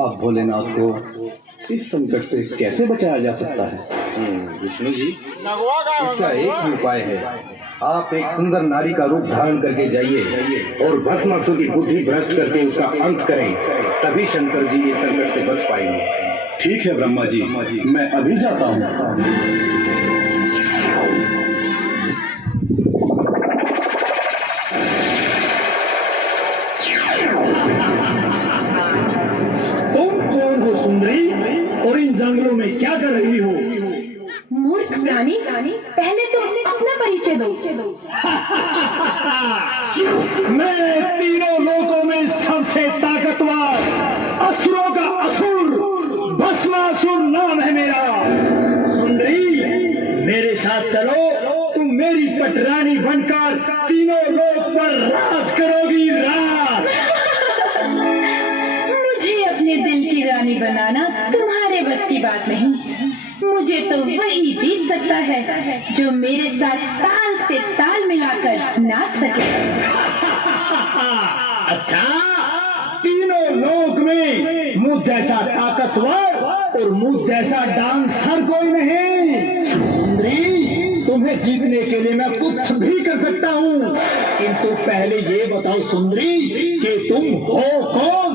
अब भोलेनाथ को इस संकट से कैसे बचाया जा सकता है? विष्णु जी, इसका एक ही उपाय है। आप एक सुंदर नारी का रूप धारण करके जाइए और भस्मासुर की बुद्धि भ्रष्ट करके उसका अंत करें, तभी शंकर जी इस संकट से बच पाएंगे। ठीक है ब्रह्मा जी, मैं अभी जाता हूँ। तुम कौन हो सुंदरी, और इन जंगलों में क्या कर रही हो? मूर्ख प्राणी, पहले तुम अपना परिचय दो। मैं तीनों लोकों में सबसे ताकतवर, असुरों का असुर, भस्मासुर नाम है मेरा। सुंदरी, मेरे साथ चलो, तुम मेरी पटरानी बनकर तीनों लोक पर राज करोगी, राज। मुझे अपने दिल की रानी बनाना तुम्हारे बस की बात नहीं। मुझे तो वही जीत सकता है जो मेरे साथ ताल से ताल मिलाकर नाच सके। अच्छा, तीनों लोक में मुझ जैसा ताकतवर और मुझ जैसा डांसर कोई नहीं। सुंदरी, तुम्हें जीतने के लिए मैं कुछ भी कर सकता हूँ, किंतु पहले ये बताओ सुंदरी कि तुम हो कौन?